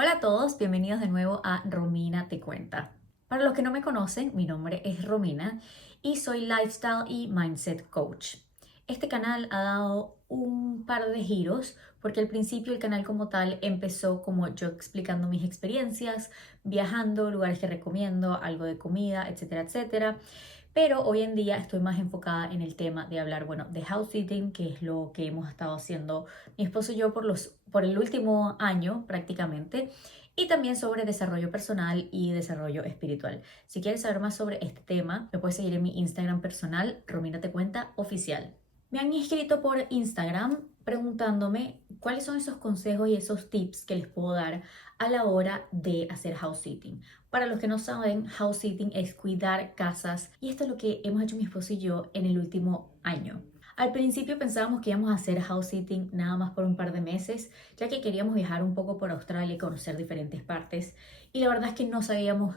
Hola a todos, bienvenidos de nuevo a Romina Te Cuenta. Para los que no me conocen, mi nombre es Romina y soy Lifestyle y Mindset Coach. Este canal ha dado un par de giros porque al principio el canal como tal empezó como yo explicando mis experiencias, viajando, lugares que recomiendo, algo de comida, etcétera, etcétera. Pero hoy en día estoy más enfocada en el tema de hablar, bueno, de house sitting, que es lo que hemos estado haciendo mi esposo y yo por el último año prácticamente, y también sobre desarrollo personal y desarrollo espiritual. Si quieres saber más sobre este tema, me puedes seguir en mi Instagram personal, Romina Te Cuenta Oficial. Me han escrito por Instagram preguntándome cuáles son esos consejos y esos tips que les puedo dar a la hora de hacer house sitting. Para los que no saben, house sitting es cuidar casas y esto es lo que hemos hecho mi esposo y yo en el último año. Al principio pensábamos que íbamos a hacer house sitting nada más por un par de meses, ya que queríamos viajar un poco por Australia y conocer diferentes partes. Y la verdad es que no sabíamos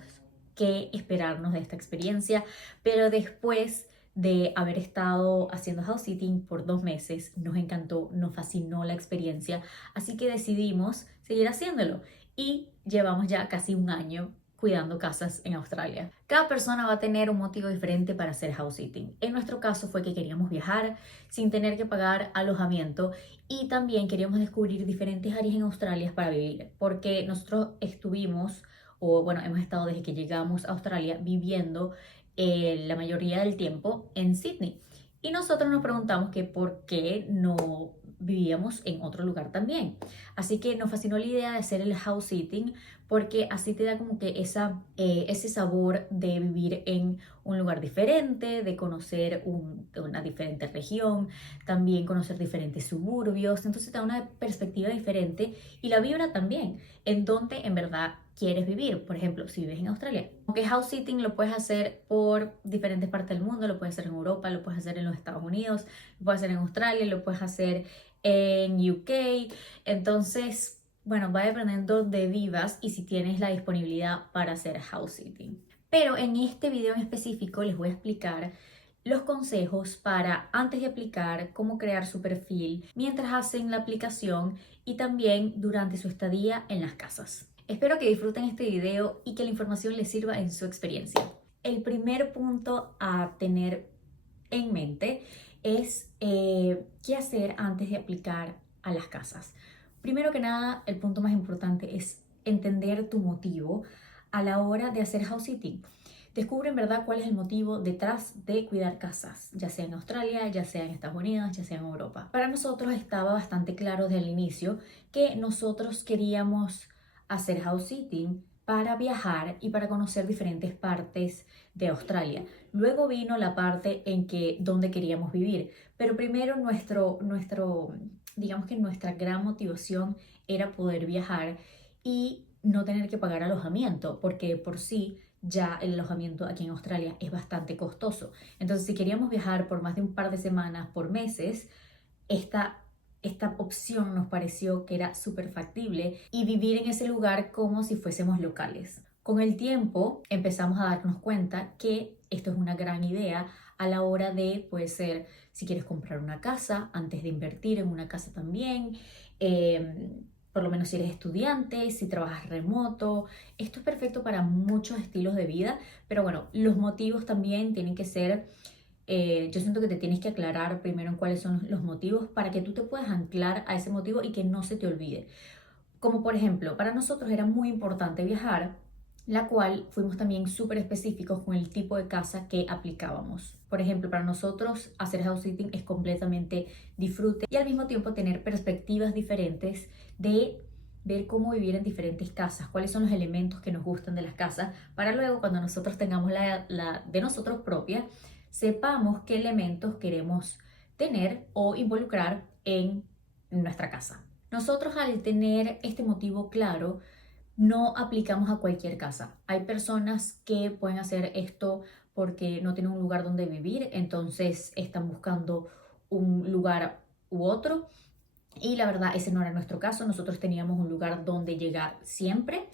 qué esperarnos de esta experiencia, pero después de haber estado haciendo house sitting por 2 meses, nos encantó, nos fascinó la experiencia, así que decidimos seguir haciéndolo y llevamos ya casi un año cuidando casas en Australia. Cada persona va a tener un motivo diferente para hacer house sitting. En nuestro caso fue que queríamos viajar sin tener que pagar alojamiento y también queríamos descubrir diferentes áreas en Australia para vivir, porque nosotros estuvimos, o bueno, hemos estado desde que llegamos a Australia viviendo la mayoría del tiempo en Sydney. Y nosotros nos preguntamos que por qué no vivíamos en otro lugar también. Así que nos fascinó la idea de hacer el house sitting porque así te da como que ese sabor de vivir en un lugar diferente, de conocer una diferente región, también conocer diferentes suburbios, entonces te da una perspectiva diferente y la vibra también, en donde en verdad quieres vivir. Por ejemplo, si vives en Australia, aunque house sitting lo puedes hacer por diferentes partes del mundo, lo puedes hacer en Europa, lo puedes hacer en los Estados Unidos, lo puedes hacer en Australia, lo puedes hacer en UK, entonces bueno, va dependiendo de vivas y si tienes la disponibilidad para hacer house sitting. Pero en este video en específico les voy a explicar los consejos para antes de aplicar, cómo crear su perfil mientras hacen la aplicación y también durante su estadía en las casas. Espero que disfruten este video y que la información les sirva en su experiencia. El primer punto a tener en mente es qué hacer antes de aplicar a las casas. Primero que nada, el punto más importante es entender tu motivo a la hora de hacer house sitting. Descubre en verdad cuál es el motivo detrás de cuidar casas, ya sea en Australia, ya sea en Estados Unidos, ya sea en Europa. Para nosotros estaba bastante claro desde el inicio que nosotros queríamos hacer house sitting para viajar y para conocer diferentes partes de Australia. Luego vino la parte en que dónde queríamos vivir, pero primero digamos que nuestra gran motivación era poder viajar y no tener que pagar alojamiento, porque por sí ya el alojamiento aquí en Australia es bastante costoso. Entonces, si queríamos viajar por más de un par de semanas, por meses, esta opción nos pareció que era súper factible y vivir en ese lugar como si fuésemos locales. Con el tiempo empezamos a darnos cuenta que esto es una gran idea a la hora de, puede ser, si quieres comprar una casa, antes de invertir en una casa también, por lo menos si eres estudiante, si trabajas remoto, esto es perfecto para muchos estilos de vida, pero bueno, los motivos también tienen que ser yo siento que te tienes que aclarar primero en cuáles son los motivos para que tú te puedas anclar a ese motivo y que no se te olvide. Como por ejemplo, para nosotros era muy importante viajar, la cual fuimos también súper específicos con el tipo de casa que aplicábamos. Por ejemplo, para nosotros hacer house sitting es completamente disfrute y al mismo tiempo tener perspectivas diferentes de ver cómo vivir en diferentes casas, cuáles son los elementos que nos gustan de las casas, para luego cuando nosotros tengamos la de nosotros propia, sepamos qué elementos queremos tener o involucrar en nuestra casa. Nosotros al tener este motivo claro, no aplicamos a cualquier casa. Hay personas que pueden hacer esto porque no tienen un lugar donde vivir, entonces están buscando un lugar u otro. Y la verdad, ese no era nuestro caso. Nosotros teníamos un lugar donde llegar siempre.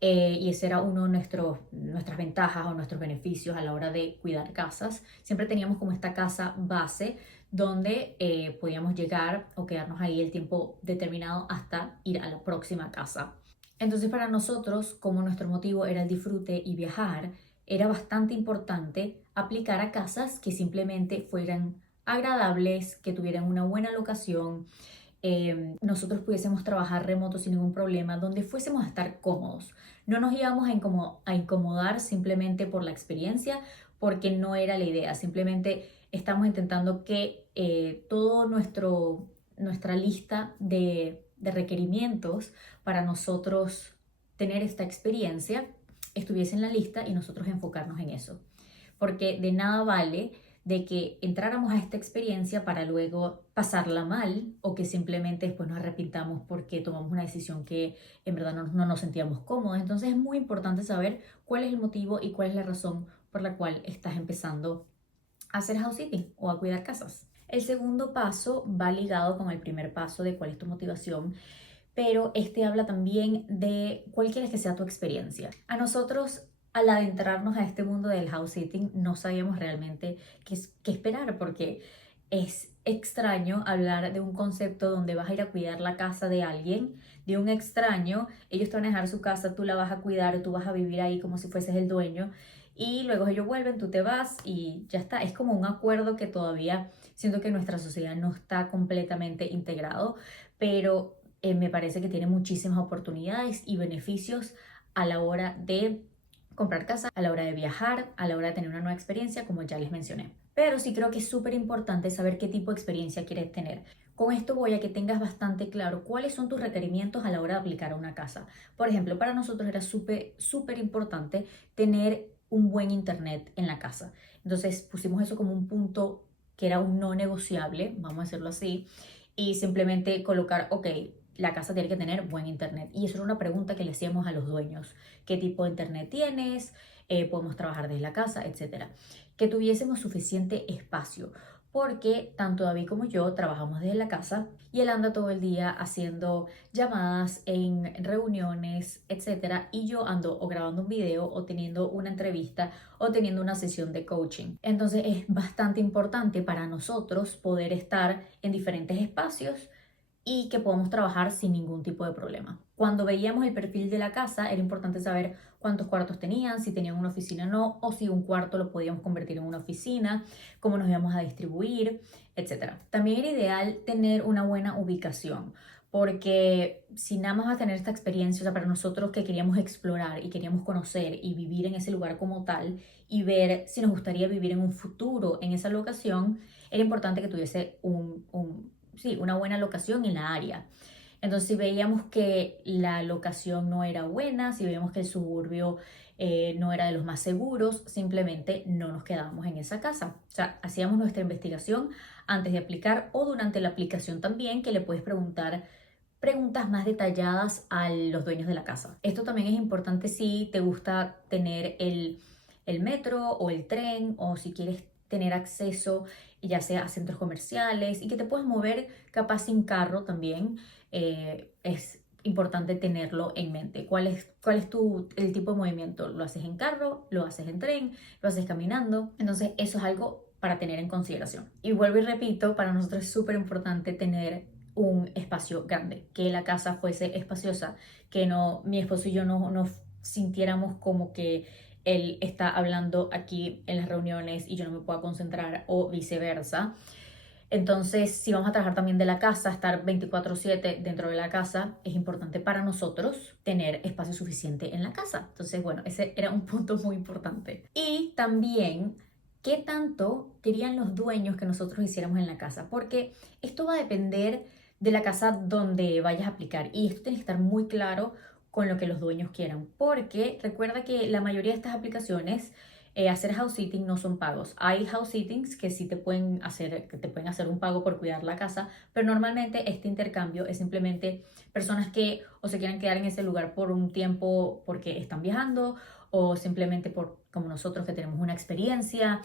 Y ese era uno de nuestras ventajas o nuestros beneficios a la hora de cuidar casas. Siempre teníamos como esta casa base donde podíamos llegar o quedarnos ahí el tiempo determinado hasta ir a la próxima casa. Entonces para nosotros, como nuestro motivo era el disfrute y viajar, era bastante importante aplicar a casas que simplemente fueran agradables, que tuvieran una buena locación, nosotros pudiésemos trabajar remoto sin ningún problema, donde fuésemos a estar cómodos. No nos íbamos a incomodar simplemente por la experiencia, porque no era la idea. Simplemente estamos intentando que nuestra lista de requerimientos para nosotros tener esta experiencia estuviese en la lista y nosotros enfocarnos en eso. Porque de nada vale de que entráramos a esta experiencia para luego pasarla mal o que simplemente después nos arrepintamos porque tomamos una decisión que en verdad no nos sentíamos cómodos. Entonces es muy importante saber cuál es el motivo y cuál es la razón por la cual estás empezando a hacer house sitting o a cuidar casas. El segundo paso va ligado con el primer paso de cuál es tu motivación, pero este habla también de cuál quieres que sea tu experiencia. A nosotros, al adentrarnos a este mundo del house sitting, no sabíamos realmente qué esperar, porque es extraño hablar de un concepto donde vas a ir a cuidar la casa de alguien, de un extraño, ellos te van a dejar su casa, tú la vas a cuidar, tú vas a vivir ahí como si fueses el dueño, y luego ellos vuelven, tú te vas y ya está. Es como un acuerdo que todavía siento que nuestra sociedad no está completamente integrado, pero me parece que tiene muchísimas oportunidades y beneficios a la hora de comprar casa, a la hora de viajar, a la hora de tener una nueva experiencia, como ya les mencioné. Pero sí creo que es súper importante saber qué tipo de experiencia quieres tener. Con esto voy a que tengas bastante claro cuáles son tus requerimientos a la hora de aplicar a una casa. Por ejemplo, para nosotros era súper importante tener un buen internet en la casa. Entonces pusimos eso como un punto que era un no negociable, vamos a decirlo así, y simplemente colocar, ok, la casa tiene que tener buen internet. Y eso era una pregunta que le hacíamos a los dueños. ¿Qué tipo de internet tienes? Podemos trabajar desde la casa, etcétera. Que tuviésemos suficiente espacio, porque tanto David como yo trabajamos desde la casa y él anda todo el día haciendo llamadas en reuniones, etcétera, y yo ando o grabando un video o teniendo una entrevista o teniendo una sesión de coaching. Entonces es bastante importante para nosotros poder estar en diferentes espacios y que podamos trabajar sin ningún tipo de problema. Cuando veíamos el perfil de la casa, era importante saber cuántos cuartos tenían, si tenían una oficina o no, o si un cuarto lo podíamos convertir en una oficina, cómo nos íbamos a distribuir, etc. También era ideal tener una buena ubicación, porque si nada más vas a tener esta experiencia, o sea, para nosotros que queríamos explorar y queríamos conocer y vivir en ese lugar como tal y ver si nos gustaría vivir en un futuro en esa locación, era importante que tuviese sí, una buena locación en la área. Entonces, si veíamos que la locación no era buena, si veíamos que el suburbio no era de los más seguros, simplemente no nos quedábamos en esa casa. O sea, hacíamos nuestra investigación antes de aplicar o durante la aplicación también, que le puedes preguntar preguntas más detalladas a los dueños de la casa. Esto también es importante si te gusta tener el metro o el tren o si quieres tener acceso ya sea a centros comerciales y que te puedas mover capaz sin carro también. Es importante tenerlo en mente. ¿Cuál es el tipo de movimiento? ¿Lo haces en carro? ¿Lo haces en tren? ¿Lo haces caminando? Entonces eso es algo para tener en consideración. Y vuelvo y repito, para nosotros es súper importante tener un espacio grande, que la casa fuese espaciosa, que no, mi esposo y yo no sintiéramos como que él está hablando aquí en las reuniones y yo no me puedo concentrar o viceversa. Entonces, si vamos a trabajar también de la casa, estar 24/7 dentro de la casa, es importante para nosotros tener espacio suficiente en la casa. Entonces, bueno, ese era un punto muy importante. Y también, ¿qué tanto querían los dueños que nosotros hiciéramos en la casa? Porque esto va a depender de la casa donde vayas a aplicar y esto tiene que estar muy claro con lo que los dueños quieran, porque recuerda que la mayoría de estas aplicaciones hacer house sitting no son pagos. Hay house sittings que sí te pueden hacer un pago por cuidar la casa, pero normalmente este intercambio es simplemente personas que o se quieren quedar en ese lugar por un tiempo porque están viajando o simplemente como nosotros que tenemos una experiencia.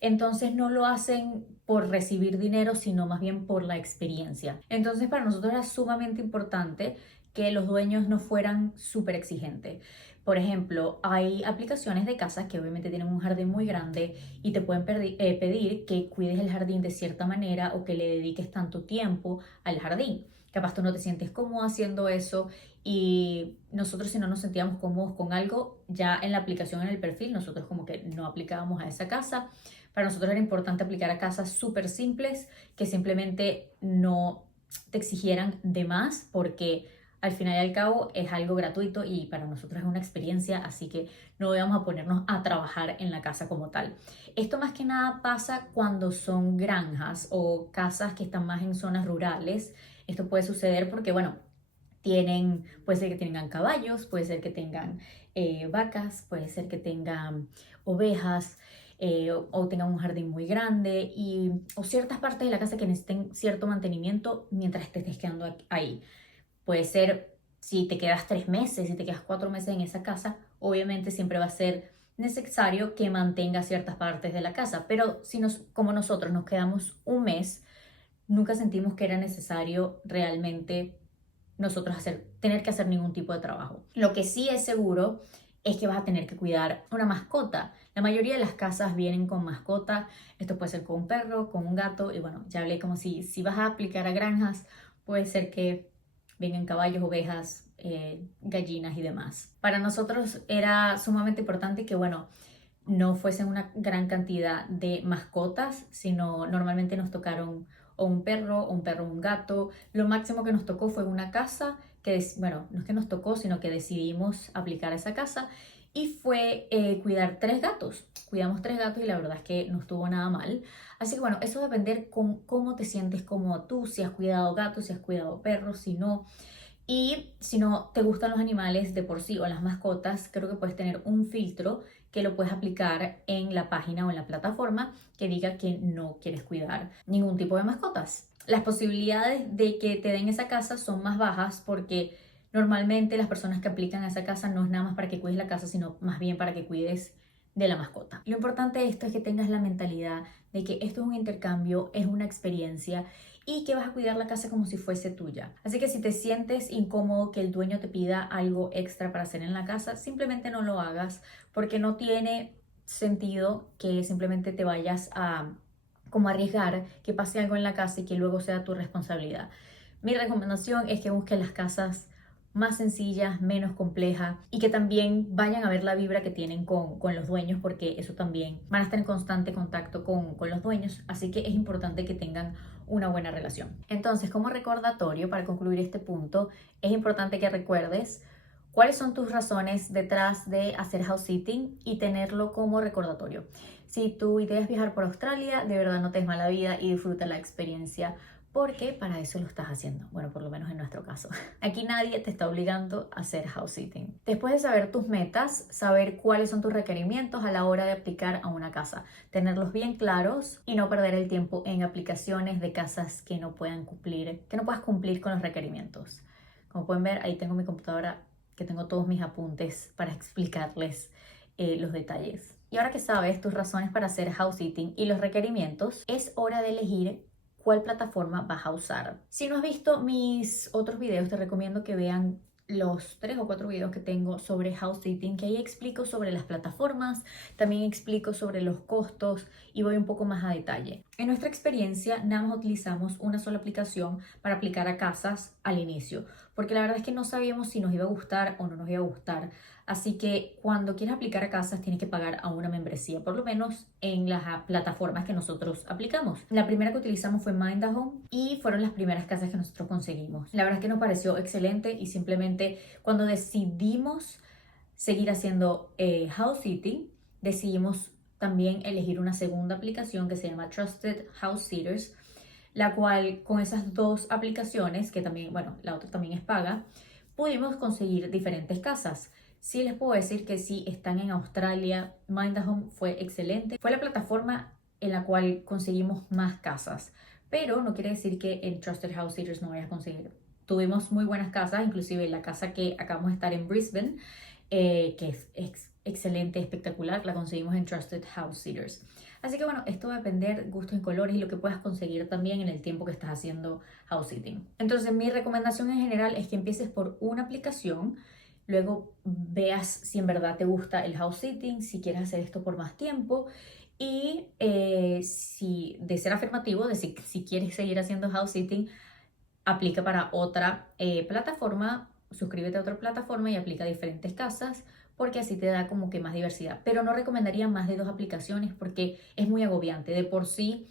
Entonces no lo hacen por recibir dinero, sino más bien por la experiencia. Entonces para nosotros era sumamente importante que los dueños no fueran súper exigentes. Por ejemplo, hay aplicaciones de casas que obviamente tienen un jardín muy grande y te pueden pedir que cuides el jardín de cierta manera o que le dediques tanto tiempo al jardín. capaz tú no te sientes cómodo haciendo eso y nosotros si no nos sentíamos cómodos con algo, ya en la aplicación en el perfil, nosotros como que no aplicábamos a esa casa. Para nosotros era importante aplicar a casas súper simples que simplemente no te exigieran de más porque al final y al cabo es algo gratuito y para nosotros es una experiencia, así que no vamos a ponernos a trabajar en la casa como tal. Esto más que nada pasa cuando son granjas o casas que están más en zonas rurales. Esto puede suceder porque, bueno, puede ser que tengan caballos, puede ser que tengan vacas, puede ser que tengan ovejas, o tengan un jardín muy grande o ciertas partes de la casa que necesiten cierto mantenimiento mientras te estés quedando ahí. Puede ser si te quedas 3 meses, si te quedas 4 meses en esa casa, obviamente siempre va a ser necesario que mantenga ciertas partes de la casa, pero si como nosotros nos quedamos un mes, nunca sentimos que era necesario realmente nosotros tener que hacer ningún tipo de trabajo. Lo que sí es seguro es que vas a tener que cuidar una mascota. La mayoría de las casas vienen con mascota. Esto puede ser con un perro, con un gato. Y bueno, ya hablé como si vas a aplicar a granjas, puede ser que vengan caballos, ovejas, gallinas y demás. Para nosotros era sumamente importante que, bueno, no fuesen una gran cantidad de mascotas, sino normalmente nos tocaron o un perro, o un gato. Lo máximo que nos tocó fue una casa, bueno, no es que nos tocó, sino que decidimos aplicar a esa casa y fue cuidar 3 gatos. Cuidamos 3 gatos y la verdad es que no estuvo nada mal. Así que bueno, eso va a depender con cómo te sientes como tú, si has cuidado gatos, si has cuidado perros, si no. Y si no te gustan los animales de por sí o las mascotas, creo que puedes tener un filtro que lo puedes aplicar en la página o en la plataforma que diga que no quieres cuidar ningún tipo de mascotas. Las posibilidades de que te den esa casa son más bajas porque normalmente las personas que aplican a esa casa no es nada más para que cuides la casa, sino más bien para que cuides de la mascota. Lo importante de esto es que tengas la mentalidad de que esto es un intercambio, es una experiencia y que vas a cuidar la casa como si fuese tuya. Así que si te sientes incómodo que el dueño te pida algo extra para hacer en la casa, simplemente no lo hagas porque no tiene sentido que simplemente te vayas a como arriesgar que pase algo en la casa y que luego sea tu responsabilidad. Mi recomendación es que busques las casas más sencillas, menos complejas y que también vayan a ver la vibra que tienen con los dueños porque eso también van a estar en constante contacto con los dueños, así que es importante que tengan una buena relación. Entonces, como recordatorio, para concluir este punto, es importante que recuerdes cuáles son tus razones detrás de hacer house sitting y tenerlo como recordatorio. Si tu idea es viajar por Australia, de verdad no te des mala vida y disfruta la experiencia porque para eso lo estás haciendo. Bueno, por lo menos en nuestro caso. Aquí nadie te está obligando a hacer house sitting. Después de saber tus metas, saber cuáles son tus requerimientos a la hora de aplicar a una casa, tenerlos bien claros y no perder el tiempo en aplicaciones de casas que no puedas cumplir con los requerimientos. Como pueden ver, ahí tengo mi computadora que tengo todos mis apuntes para explicarles los detalles. Y ahora que sabes tus razones para hacer house sitting y los requerimientos, es hora de elegir cuál plataforma vas a usar. Si no has visto mis otros videos, te recomiendo que vean los 3 o 4 videos que tengo sobre house sitting, que ahí explico sobre las plataformas, también explico sobre los costos y voy un poco más a detalle. En nuestra experiencia, nada más utilizamos una sola aplicación para aplicar a casas al inicio, porque la verdad es que no sabíamos si nos iba a gustar o no nos iba a gustar. Así que cuando quieres aplicar a casas tienes que pagar a una membresía, por lo menos en las plataformas que nosotros aplicamos. La primera que utilizamos fue Mind the Home y fueron las primeras casas que nosotros conseguimos. La verdad es que nos pareció excelente y simplemente cuando decidimos seguir haciendo house sitting, decidimos también elegir una segunda aplicación que se llama Trusted House Sitters, la cual con esas 2 aplicaciones, que también, bueno, la otra también es paga, pudimos conseguir diferentes casas. Sí les puedo decir que si están en Australia, Mind the Home fue excelente. Fue la plataforma en la cual conseguimos más casas, pero no quiere decir que en Trusted House Sitters no vayas a conseguir. Tuvimos muy buenas casas, inclusive la casa que acabamos de estar en Brisbane, que es excelente, espectacular, la conseguimos en Trusted House Sitters. Así que bueno, esto va a depender gustos en colores y lo que puedas conseguir también en el tiempo que estás haciendo house sitting. Entonces mi recomendación en general es que empieces por una aplicación, luego veas si en verdad te gusta el house sitting, si quieres hacer esto por más tiempo y si de ser afirmativo, de si quieres seguir haciendo house sitting, aplica para otra plataforma, suscríbete a otra plataforma y aplica a diferentes casas porque así te da como que más diversidad. Pero no recomendaría más de 2 aplicaciones porque es muy agobiante. De por sí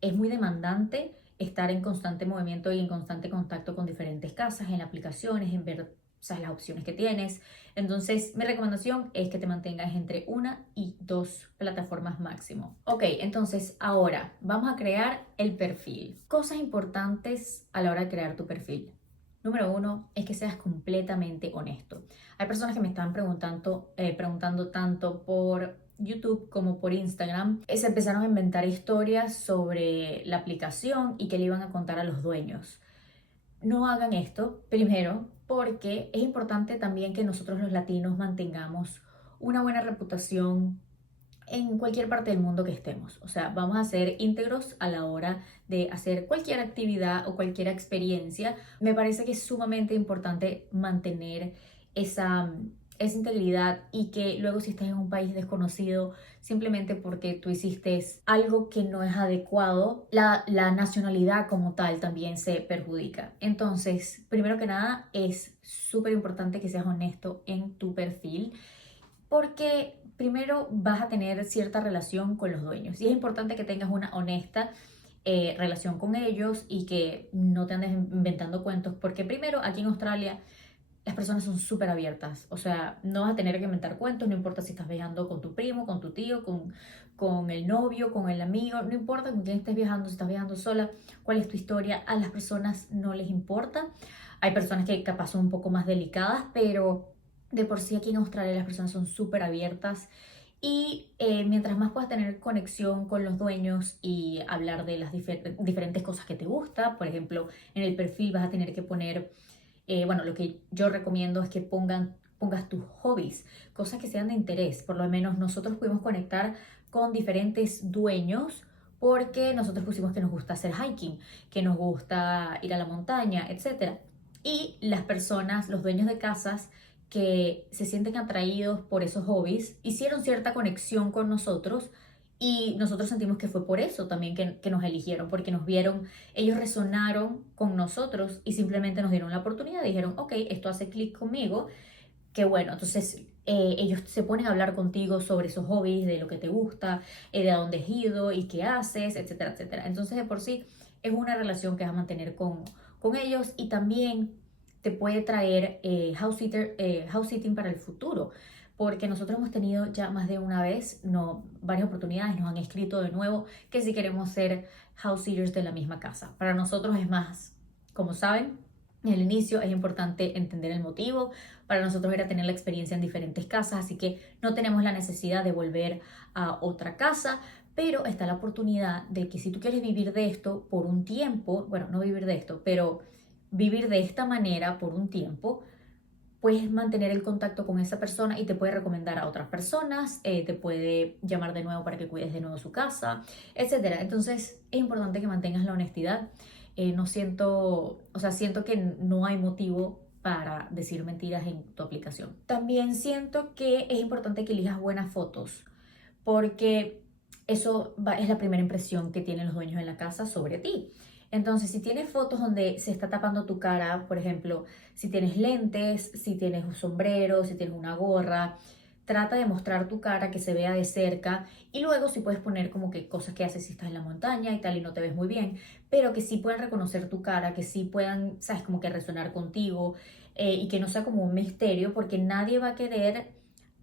es muy demandante estar en constante movimiento y en constante contacto con diferentes casas, en aplicaciones, en ver, las opciones que tienes. Entonces, mi recomendación es que te mantengas entre 1 y 2 plataformas máximo. Ok, entonces ahora vamos a crear el perfil. Cosas importantes a la hora de crear tu perfil. Número 1 es que seas completamente honesto. Hay personas que me están preguntando tanto por YouTube como por Instagram. Se empezaron a inventar historias sobre la aplicación y que le iban a contar a los dueños. No hagan esto, primero, porque es importante también que nosotros los latinos mantengamos una buena reputación en cualquier parte del mundo que estemos. O sea, vamos a ser íntegros a la hora de hacer cualquier actividad o cualquier experiencia. Me parece que es sumamente importante mantener esa integridad y que luego si estás en un país desconocido, simplemente porque tú hiciste algo que no es adecuado, la nacionalidad como tal también se perjudica. Entonces, primero que nada, es súper importante que seas honesto en tu perfil porque primero vas a tener cierta relación con los dueños y es importante que tengas una honesta relación con ellos y que no te andes inventando cuentos porque primero aquí en Australia las personas son súper abiertas, o sea, no vas a tener que inventar cuentos, no importa si estás viajando con tu primo, con tu tío, con el novio, con el amigo, no importa con quién estés viajando, si estás viajando sola, cuál es tu historia, a las personas no les importa. Hay personas que capaz son un poco más delicadas, pero de por sí aquí en Australia las personas son súper abiertas y mientras más puedas tener conexión con los dueños y hablar de las diferentes cosas que te gusta, por ejemplo, en el perfil vas a tener que poner bueno, lo que yo recomiendo es que pongas tus hobbies, cosas que sean de interés. Por lo menos nosotros pudimos conectar con diferentes dueños porque nosotros pusimos que nos gusta hacer hiking, que nos gusta ir a la montaña, etcétera. Y las personas, los dueños de casas que se sienten atraídos por esos hobbies, hicieron cierta conexión con nosotros y nosotros sentimos que fue por eso también que nos eligieron, porque nos vieron, ellos resonaron con nosotros y simplemente nos dieron la oportunidad, dijeron, ok, esto hace clic conmigo, qué bueno, entonces ellos se ponen a hablar contigo sobre esos hobbies, de lo que te gusta, de a dónde has ido y qué haces, etcétera, etcétera. Entonces de por sí es una relación que vas a mantener con ellos y también te puede traer house sitting para el futuro porque nosotros hemos tenido ya más de una vez, no, varias oportunidades, nos han escrito de nuevo que si queremos ser house sitters de la misma casa. Para nosotros es más, como saben, en el inicio es importante entender el motivo. Para nosotros era tener la experiencia en diferentes casas, así que no tenemos la necesidad de volver a otra casa, pero está la oportunidad de que si tú quieres vivir de esto por un tiempo, bueno, no vivir de esto, pero vivir de esta manera por un tiempo, puedes mantener el contacto con esa persona y te puede recomendar a otras personas, te puede llamar de nuevo para que cuides de nuevo su casa, etcétera. Entonces es importante que mantengas la honestidad. No siento, o sea, siento que no hay motivo para decir mentiras en tu aplicación. También siento que es importante que elijas buenas fotos porque es la primera impresión que tienen los dueños de la casa sobre ti. Entonces, si tienes fotos donde se está tapando tu cara, por ejemplo, si tienes lentes, si tienes un sombrero, si tienes una gorra, trata de mostrar tu cara que se vea de cerca y luego si puedes poner como que cosas que haces si estás en la montaña y tal y no te ves muy bien, pero que sí puedan reconocer tu cara, que sí puedan, sabes, como que resonar contigo y que no sea como un misterio porque nadie va a querer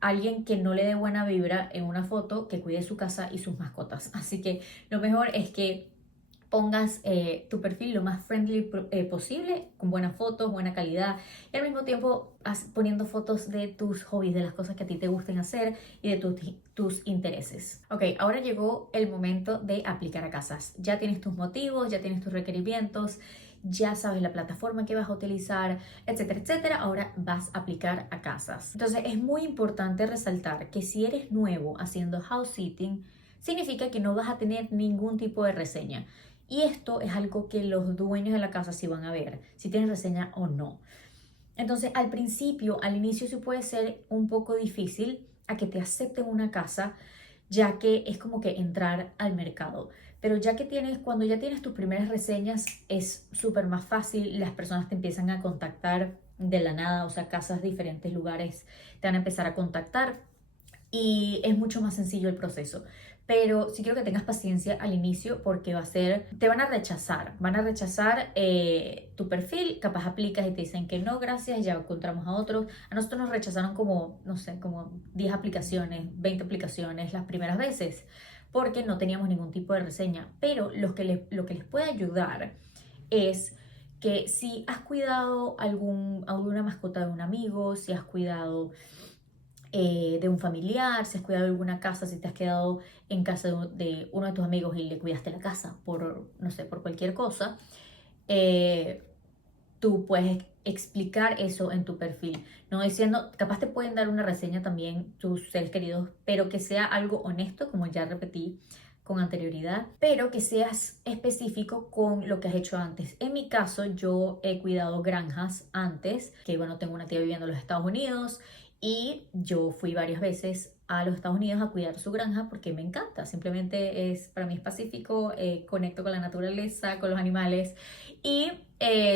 alguien que no le dé buena vibra en una foto que cuide su casa y sus mascotas. Así que lo mejor es que pongas tu perfil lo más friendly posible, con buenas fotos, buena calidad y al mismo tiempo poniendo fotos de tus hobbies, de las cosas que a ti te gusten hacer y de tus intereses. Ok, ahora llegó el momento de aplicar a casas. Ya tienes tus motivos, ya tienes tus requerimientos, ya sabes la plataforma que vas a utilizar, etcétera, etcétera. Ahora vas a aplicar a casas. Entonces es muy importante resaltar que si eres nuevo haciendo house sitting, significa que no vas a tener ningún tipo de reseña. Y esto es algo que los dueños de la casa sí van a ver, si tienes reseña o no. Entonces, al principio, al inicio sí puede ser un poco difícil a que te acepten una casa ya que es como que entrar al mercado. Pero cuando ya tienes tus primeras reseñas, es súper más fácil, las personas te empiezan a contactar de la nada, o sea, casas de diferentes lugares te van a empezar a contactar y es mucho más sencillo el proceso. Pero sí quiero que tengas paciencia al inicio porque te van a rechazar tu perfil, capaz aplicas y te dicen que no, gracias, ya encontramos a otros. A nosotros nos rechazaron como, no sé, como 10 aplicaciones, 20 aplicaciones las primeras veces porque no teníamos ningún tipo de reseña. Pero lo que les puede ayudar es que si has cuidado alguna mascota de un amigo, si has cuidado de un familiar, si has cuidado de alguna casa, si te has quedado en casa de uno de tus amigos y le cuidaste la casa por, no sé, por cualquier cosa, eh, tú puedes explicar eso en tu perfil, no diciendo, capaz te pueden dar una reseña también tus seres queridos, pero que sea algo honesto, como ya repetí con anterioridad, pero que seas específico con lo que has hecho antes. En mi caso, yo he cuidado granjas antes, que bueno, tengo una tía viviendo en los Estados Unidos y yo fui varias veces a los Estados Unidos a cuidar su granja porque me encanta, simplemente para mí es pacífico, conecto con la naturaleza, con los animales y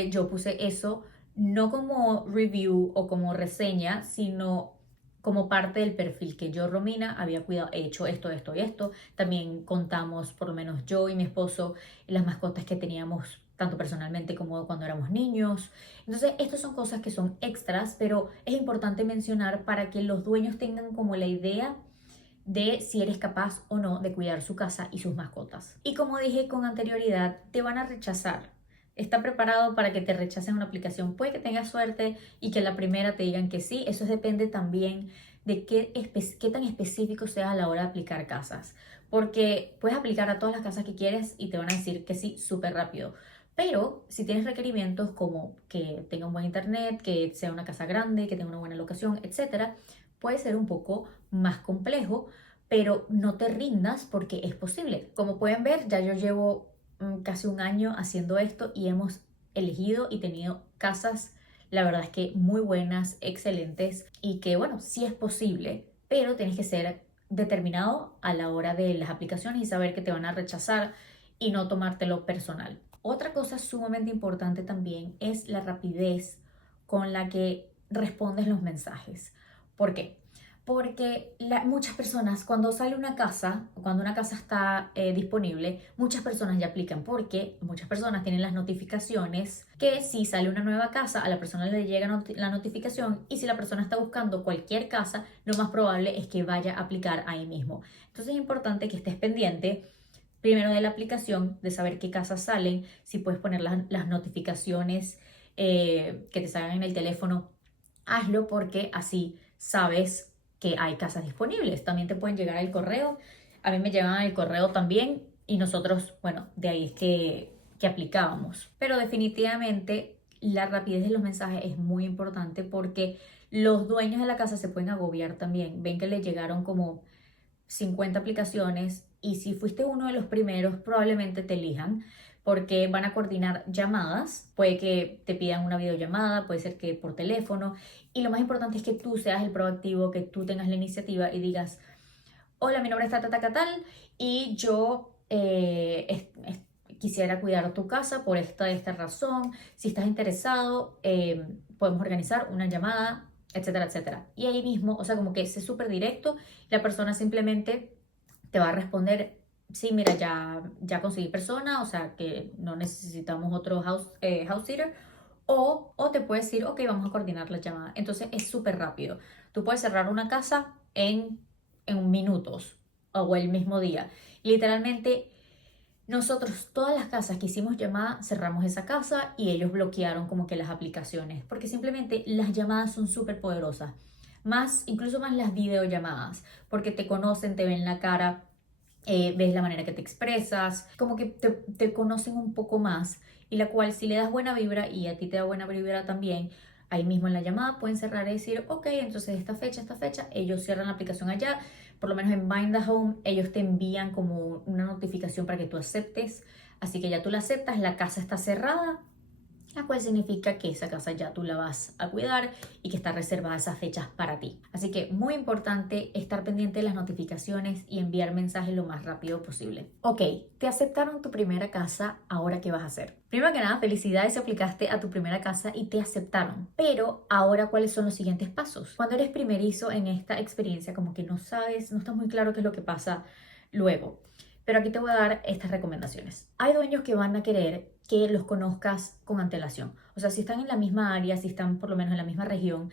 yo puse eso no como review o como reseña, sino como parte del perfil que yo, Romina, había cuidado, he hecho esto, esto y esto. También contamos, por lo menos yo y mi esposo, las mascotas que teníamos tanto personalmente como cuando éramos niños. Entonces, estas son cosas que son extras, pero es importante mencionar para que los dueños tengan como la idea de si eres capaz o no de cuidar su casa y sus mascotas. Y como dije con anterioridad, te van a rechazar. Está preparado para que te rechacen una aplicación. Puede que tengas suerte y que la primera te digan que sí. Eso depende también de qué tan específico seas a la hora de aplicar casas. Porque puedes aplicar a todas las casas que quieres y te van a decir que sí súper rápido. Pero si tienes requerimientos como que tenga un buen internet, que sea una casa grande, que tenga una buena locación, etcétera, puede ser un poco más complejo, pero no te rindas porque es posible. Como pueden ver, ya yo llevo casi un año haciendo esto y hemos elegido y tenido casas, la verdad es que muy buenas, excelentes y que bueno, sí es posible, pero tienes que ser determinado a la hora de las aplicaciones y saber que te van a rechazar y no tomártelo personal. Otra cosa sumamente importante también es la rapidez con la que respondes los mensajes. ¿Por qué? Porque muchas personas, cuando sale una casa, cuando una casa está disponible, muchas personas ya aplican porque muchas personas tienen las notificaciones que si sale una nueva casa, a la persona le llega la notificación y si la persona está buscando cualquier casa, lo más probable es que vaya a aplicar ahí mismo. Entonces es importante que estés pendiente primero de la aplicación, de saber qué casas salen, si puedes poner las notificaciones que te salgan en el teléfono, hazlo porque así sabes que hay casas disponibles. También te pueden llegar al correo. A mí me llegaban al correo también y nosotros, bueno, de ahí es que aplicábamos. Pero definitivamente la rapidez de los mensajes es muy importante porque los dueños de la casa se pueden agobiar también. Ven que les llegaron como 50 aplicaciones y si fuiste uno de los primeros probablemente te elijan porque van a coordinar llamadas, puede que te pidan una videollamada, puede ser que por teléfono y lo más importante es que tú seas el proactivo, que tú tengas la iniciativa y digas, hola, mi nombre es tal y yo quisiera cuidar tu casa por esta razón, si estás interesado podemos organizar una llamada, etcétera, etcétera. Y ahí mismo, o sea, como que es súper directo, la persona simplemente te va a responder, sí, mira, ya conseguí persona, o sea, que no necesitamos otro house sitter, o te puede decir, ok, vamos a coordinar la llamada. Entonces es súper rápido. Tú puedes cerrar una casa en minutos o el mismo día. Literalmente, nosotros, todas las casas que hicimos llamada, cerramos esa casa y ellos bloquearon como que las aplicaciones, porque simplemente las llamadas son súper poderosas. Incluso más las videollamadas, porque te conocen, te ven la cara, ves la manera que te expresas, como que te conocen un poco más y la cual si le das buena vibra y a ti te da buena vibra también, ahí mismo en la llamada pueden cerrar y decir, ok, entonces esta fecha, ellos cierran la aplicación allá, por lo menos en Mind the Home, ellos te envían como una notificación para que tú aceptes, así que ya tú la aceptas, la casa está cerrada la cual significa que esa casa ya tú la vas a cuidar y que está reservada esas fechas para ti. Así que muy importante estar pendiente de las notificaciones y enviar mensajes lo más rápido posible. Ok, te aceptaron tu primera casa, ¿ahora qué vas a hacer? Primero que nada, felicidades si aplicaste a tu primera casa y te aceptaron. Pero ahora, ¿cuáles son los siguientes pasos? Cuando eres primerizo en esta experiencia, como que no sabes, no está muy claro qué es lo que pasa luego. Pero aquí te voy a dar estas recomendaciones. Hay dueños que van a querer que los conozcas con antelación. O sea, si están en la misma área, si están por lo menos en la misma región,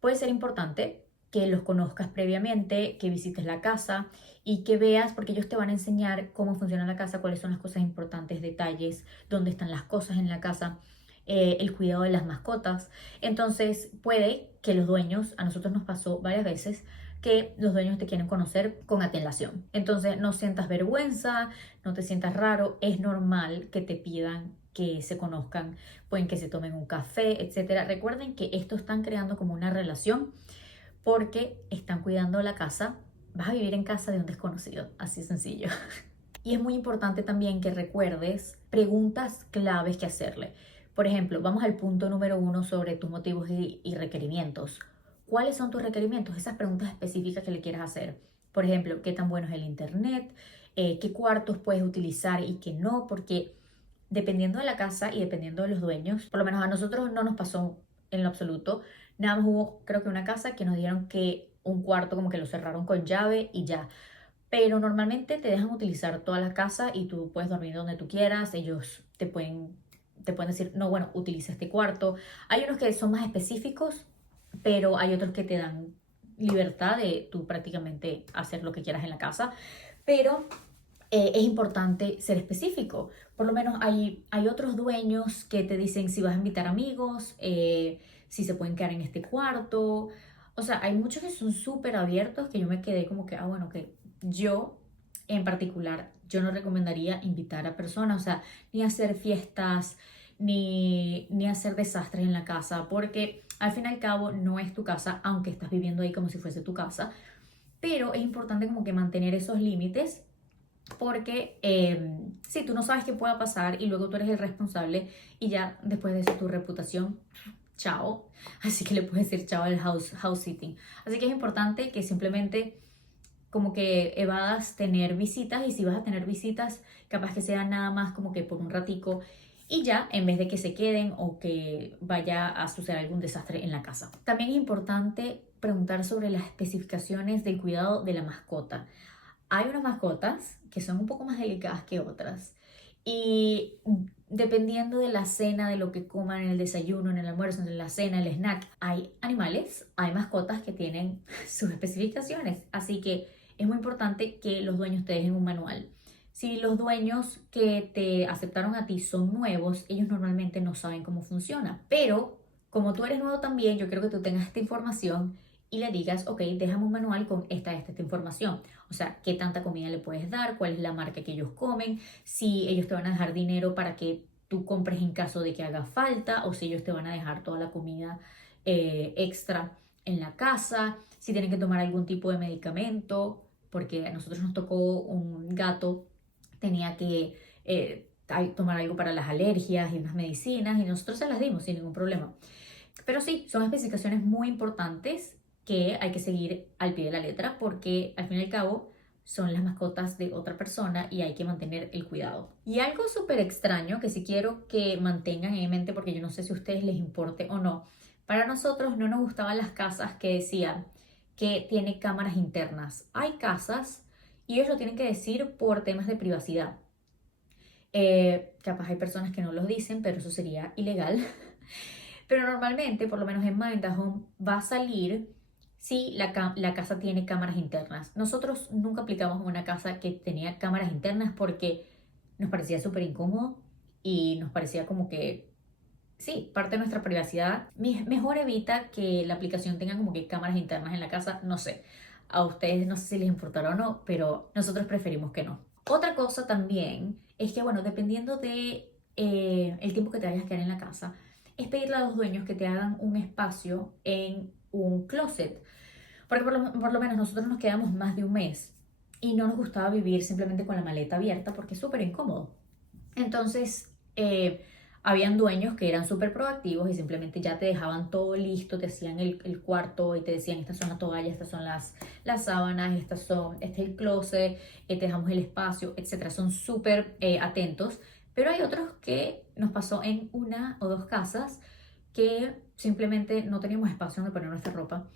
puede ser importante que los conozcas previamente, que visites la casa y que veas, porque ellos te van a enseñar cómo funciona la casa, cuáles son las cosas importantes, detalles, dónde están las cosas en la casa, el cuidado de las mascotas. Entonces puede que los dueños, a nosotros nos pasó varias veces, que los dueños te quieren conocer con antelación. Entonces no sientas vergüenza, no te sientas raro, es normal que te pidan que se conozcan, pueden que se tomen un café, etcétera. Recuerden que esto están creando como una relación porque están cuidando la casa. Vas a vivir en casa de un desconocido, así de sencillo. Y es muy importante también que recuerdes preguntas claves que hacerle. Por ejemplo, vamos al punto número 1 sobre tus motivos y requerimientos. ¿Cuáles son tus requerimientos? Esas preguntas específicas que le quieras hacer. Por ejemplo, ¿qué tan bueno es el internet? ¿Qué cuartos puedes utilizar y qué no? Porque dependiendo de la casa y dependiendo de los dueños, por lo menos a nosotros no nos pasó en lo absoluto. Nada más hubo, creo que una casa que nos dieron que un cuarto como que lo cerraron con llave y ya. Pero normalmente te dejan utilizar toda la casa y tú puedes dormir donde tú quieras. Ellos te pueden decir, no, bueno, utiliza este cuarto. Hay unos que son más específicos, pero hay otros que te dan libertad de tú prácticamente hacer lo que quieras en la casa. Pero es importante ser específico. Por lo menos hay otros dueños que te dicen si vas a invitar amigos, si se pueden quedar en este cuarto. O sea, hay muchos que son súper abiertos que yo me quedé como que, bueno, que yo en particular, yo no recomendaría invitar a personas, o sea, ni hacer fiestas, ni hacer desastres en la casa, porque al fin y al cabo no es tu casa, aunque estás viviendo ahí como si fuese tu casa. Pero es importante como que mantener esos límites porque si tú no sabes qué pueda pasar y luego tú eres el responsable y ya después de eso tu reputación, chao. Así que le puedes decir chao al house sitting. Así que es importante que simplemente como que evadas tener visitas y si vas a tener visitas, capaz que sea nada más como que por un ratico y ya en vez de que se queden o que vaya a suceder algún desastre en la casa. También es importante preguntar sobre las especificaciones del cuidado de la mascota. Hay unas mascotas que son un poco más delicadas que otras y dependiendo de la cena, de lo que coman en el desayuno, en el almuerzo, en la cena, el snack, hay animales, hay mascotas que tienen sus especificaciones, así que es muy importante que los dueños te dejen un manual. Si los dueños que te aceptaron a ti son nuevos, ellos normalmente no saben cómo funciona, pero como tú eres nuevo también, yo quiero que tú tengas esta información y le digas, ok, déjame un manual con esta información. O sea, qué tanta comida le puedes dar, cuál es la marca que ellos comen, si ellos te van a dejar dinero para que tú compres en caso de que haga falta o si ellos te van a dejar toda la comida extra en la casa, si tienen que tomar algún tipo de medicamento, porque a nosotros nos tocó un gato, tenía que tomar algo para las alergias y unas medicinas y nosotros se las dimos sin ningún problema. Pero sí, son especificaciones muy importantes que hay que seguir al pie de la letra porque al fin y al cabo son las mascotas de otra persona y hay que mantener el cuidado. Y algo súper extraño que sí quiero que mantengan en mente porque yo no sé si a ustedes les importe o no. Para nosotros no nos gustaban las casas que decían que tiene cámaras internas. Hay casas y ellos lo tienen que decir por temas de privacidad. Capaz hay personas que no los dicen, pero eso sería ilegal. Pero normalmente, por lo menos en Mind the Home, va a salir si la casa tiene cámaras internas. Nosotros nunca aplicamos una casa que tenía cámaras internas porque nos parecía súper incómodo y nos parecía como que, sí, parte de nuestra privacidad. Mejor evita que la aplicación tenga como que cámaras internas en la casa, no sé. A ustedes no sé si les importará o no, pero nosotros preferimos que no. Otra cosa también es que, bueno, dependiendo de el tiempo que te vayas a quedar en la casa, es pedirle a los dueños que te hagan un espacio en un closet. Porque por lo menos nosotros nos quedamos más de un mes y no nos gustaba vivir simplemente con la maleta abierta porque es súper incómodo. Entonces, habían dueños que eran súper proactivos y simplemente ya te dejaban todo listo, te hacían el cuarto y te decían estas son las toallas, estas son las sábanas, este es el closet, te dejamos el espacio, etcétera. Son súper atentos, pero hay otros que nos pasó en una o dos casas que simplemente no teníamos espacio donde poner nuestra ropa.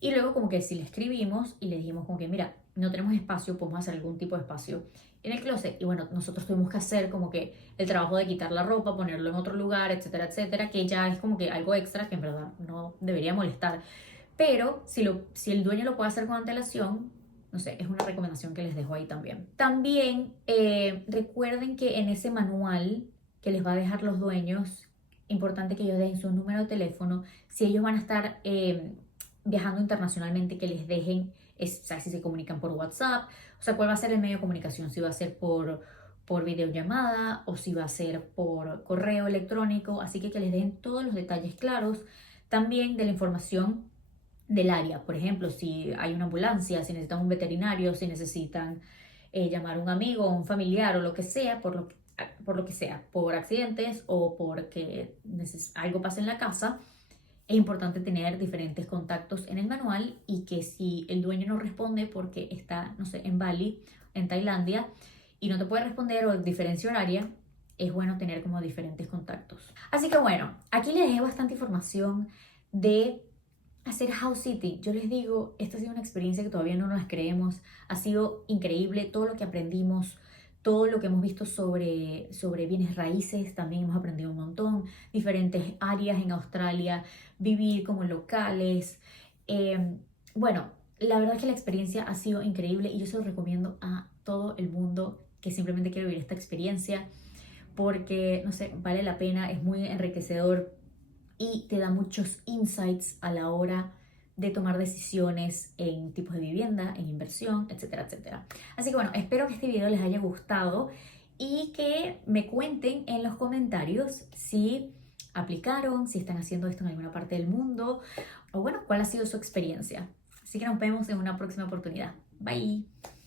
Y luego como que si le escribimos y le dijimos como que mira, no tenemos espacio, podemos hacer algún tipo de espacio en el closet. Y bueno, nosotros tuvimos que hacer como que el trabajo de quitar la ropa, ponerlo en otro lugar, etcétera, etcétera, que ya es como que algo extra que en verdad no debería molestar. Pero si el dueño lo puede hacer con antelación, no sé, es una recomendación que les dejo ahí también. También recuerden que en ese manual que les va a dejar los dueños, importante que ellos dejen su número de teléfono. Si ellos van a estar viajando internacionalmente, que les dejen, o sea, si se comunican por WhatsApp, o sea, cuál va a ser el medio de comunicación, si va a ser por videollamada o si va a ser por correo electrónico, así que les dejen todos los detalles claros, también de la información del área, por ejemplo, si hay una ambulancia, si necesitan un veterinario, si necesitan llamar a un amigo o un familiar o lo que sea, por lo que sea, por accidentes o porque algo pasa en la casa, es importante tener diferentes contactos en el manual y que si el dueño no responde porque está, no sé, en Bali, en Tailandia, y no te puede responder o diferencia horaria, es bueno tener como diferentes contactos. Así que bueno, aquí les dejé bastante información de hacer house sitting. Yo les digo, esta ha sido una experiencia que todavía no nos las creemos. Ha sido increíble todo lo que aprendimos, todo lo que hemos visto sobre bienes raíces. También hemos aprendido un montón. Diferentes áreas en Australia, vivir como locales. Bueno, la verdad es que la experiencia ha sido increíble y yo se lo recomiendo a todo el mundo que simplemente quiere vivir esta experiencia porque, no sé, vale la pena, es muy enriquecedor y te da muchos insights a la hora de tomar decisiones en tipos de vivienda, en inversión, etcétera, etcétera. Así que bueno, espero que este video les haya gustado y que me cuenten en los comentarios si aplicaron, si están haciendo esto en alguna parte del mundo o bueno, cuál ha sido su experiencia. Así que nos vemos en una próxima oportunidad. Bye.